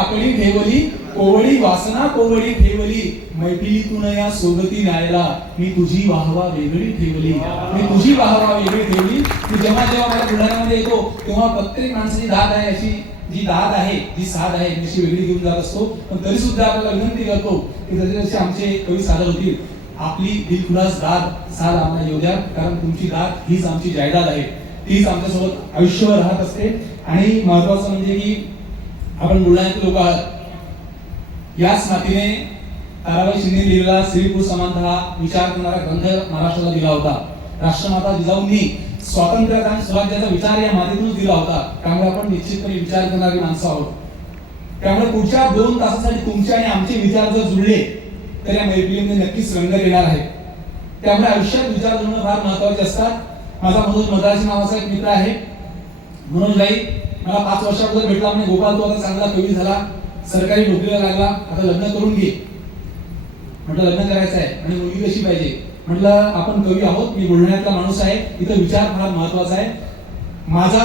वाकडी ठेवली, कोवळी वासना कोवळी ठेवली, मैफिलीतून या सोबती न्यायला मी तुझी वाहवा वेगळी ठेवली, मी तुझी वाहवा वेगळी ठेवली. मी जेव्हा जेव्हा मला बुलढाण्यामध्ये येतो तेव्हा प्रत्येक माणसाची दाद आहे, अशी जी दाद आहे, जी साध आहे, अशी वेगळी घेऊन जात असतो. पण तरी सुद्धा आपल्याला विनंती करतो की जसे जसे आमचे कवी सादर होतील, आपली दिलखुलास दाद साध आम्हाला येऊ द्या, कारण तुमची दाद हीच आमची जायदाद आहे, तीच आमच्यासोबत आयुष्यभर राहत असते. आणि महत्वाचं म्हणजे की आपण बुलढाण्याचे लोक आहात, याच नातीने ताराबाई शिंदे लिहिलेला स्त्री पुरुष समानता हा विचार करणारा ग्रंथ महाराष्ट्राला दिला होता. राष्ट्रमाता जिजाऊंनी स्वातंत्र्य आणि स्वराज्याचा विचार या मातीतूनच दिला होता. त्यामुळे आपण निश्चितपणे विचार करणारी माणसं आहोत. त्यामुळे पुढच्या 2 तासासाठी तुमचे आणि आमचे विचार जर जुळले तर या मैत्रीमध्ये नक्कीच रंग येणार आहे. त्यामुळे आयुष्यात विचार जुळणं फार महत्वाचे असतात. माझा मनोज मद्रासी नावाचा एक मित्र आहे. मनोज भाई मला 5 वर्षापूर्वी भेटला, म्हणजे गोपाल तू आता चांगला कवी झाला, सरकारी नोकरीला लागला, आता लग्न करून घे. म्हटलं लग्न करायचं आहे आणि मुलगी कशी पाहिजे? म्हटलं आपण कवी आहोत, मी बुलढाण्यातला माणूस आहे, इथं विचार फार महत्वाचा आहे. माझा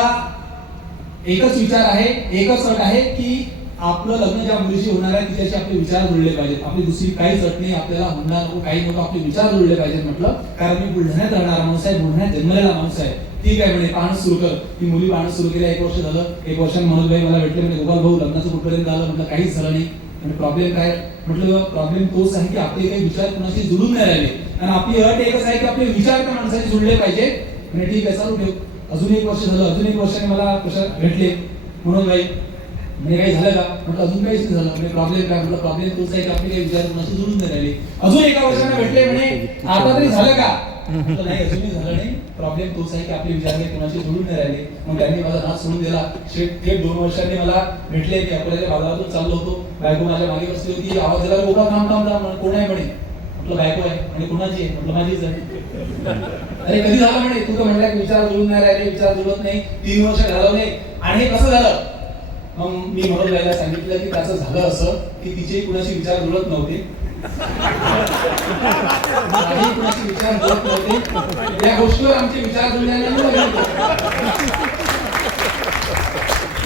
एकच विचार आहे, एकच अट आहे की आपलं लग्न ज्या मुलीशी होणार आहे तिच्याशी आपले विचार जुळले पाहिजेत. आपली दुसरी काहीच अट नाही, आपल्याला होणार नको, काही नको, आपले विचार जुळले पाहिजेत. म्हटलं कारण मी बुलढाण्यात राहणारा माणूस आहे, बुलढाण्यात जन्मलेला माणूस आहे. ठीक आहे म्हणे, पाहणं सुरू कर. ती मुली पाहणं सुरू केलं, 1 वर्ष झालं. 1 वर्षाने मनोज भाई मला भेटले, म्हणजे गोपाल भाऊ लग्नाचं कुठपर्यंत झालं? म्हटलं काहीच झालं नाही. म्हणजे प्रॉब्लेम काय? म्हटलं प्रॉब्लेम तोच आहे की आपले काही विचार कोणाशी जुळून नाही राहिले, आणि आपली अट एकच आहे की आपले विचार त्या माणसाचे जुळले पाहिजे. म्हणजे ठीक आहे, चालू ठेव. अजून 1 वर्ष झालं, अजून 1 वर्षाने मला कशा भेटले मनोज भाई, म्हणजे काही झालं का? म्हटलं अजून काहीच नाही झालं. म्हणजे प्रॉब्लेम काय? म्हटलं प्रॉब्लेम तोच आहे की आपले काही विचार कोणाशी जुळून नाही राहिले. अजून 1 वर्षाने भेटले, म्हणे आता तरी झालं का? म्हटलं नाही, अजूनही झालं नाही. प्रॉब्लेम तोच आहे की आपले विचार काही कोणाशी जुळून नाही राहिले. मग त्यांनी माझा नाच सोडून दिला. ते 2 वर्षांनी मला भेटले, की आपल्याला बाजारातून चाललो होतो, बायको माझ्या मागे बसली होती, आवाज दिला, गोपाळ थांब थांब थांब. कोण आहे म्हणे? म्हटलं बायको आहे. आणि कोणाची आहे? म्हटलं माझीच आहे. अरे कधी झालं म्हणे? तू तर म्हणला की विचार जुळून नाही राहिले, विचार जुळत नाही, 3 वर्ष घालवले, आणि हे कसं झालं? मग मी मनोज भाईला सांगितलं की त्याचं झालं असं की तिचे कुणाशी विचार जुळत नव्हते, कुणाशी विचार जुळत नव्हते. या गोष्टीवर आमचे विचार जुळण्याने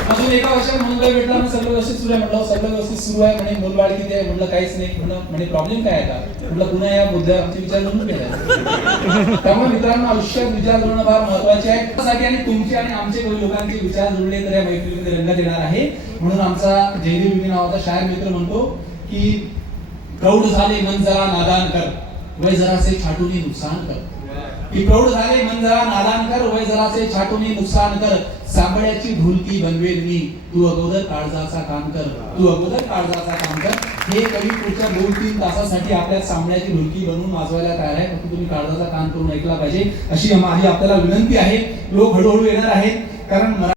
अजून 1 वर्षात मनोज भाई भेटला, सगळं व्यवस्थित सुरू आहे. म्हटलं सगळं व्यवस्थित सुरू आहे. म्हणे मुलबाळ किती आहे? म्हटलं काहीच नाही. म्हणे प्रॉब्लेम काय आहे का? म्हटलं पुन्हा या मुद्द्यावर आमचे विचार जुळून गेले. त्यामुळे मित्रांनो, आयुष्यात विचार जुळणं फार महत्वाचे आहे. त्यासाठी आणि तुमचे आणि आमचे काही लोकांचे विचार जुळले तर या मैत्रीमध्ये रंग येणार आहे. म्हणून आमचा जयदेव बिबी नावाचा शायर मित्र म्हणतो की प्रौढ झाले मन जरा नादान कर, वय जरासे छाटूनी नुकसान कर. की प्रौढ झाले मन जरा नादान कर, वय जरासे छाटूनी नुकसान कर. सांबळ्याची ढोलकी बनवेल मी, तू अगोदर काळजाचा काम कर, तू अगोदर काळजाचा काम कर. हे कवी पुढच्या 2-3 तासासाठी आपल्या सांबळ्याची ढोलकी बनवून वाजवायला तयार आहे. फक्त तुम्ही काळजाचा काम करून ऐकला पाहिजे, अशी माझी आपल्याला विनंती आहे. लोक हळूहळू येणार आहेत, कारण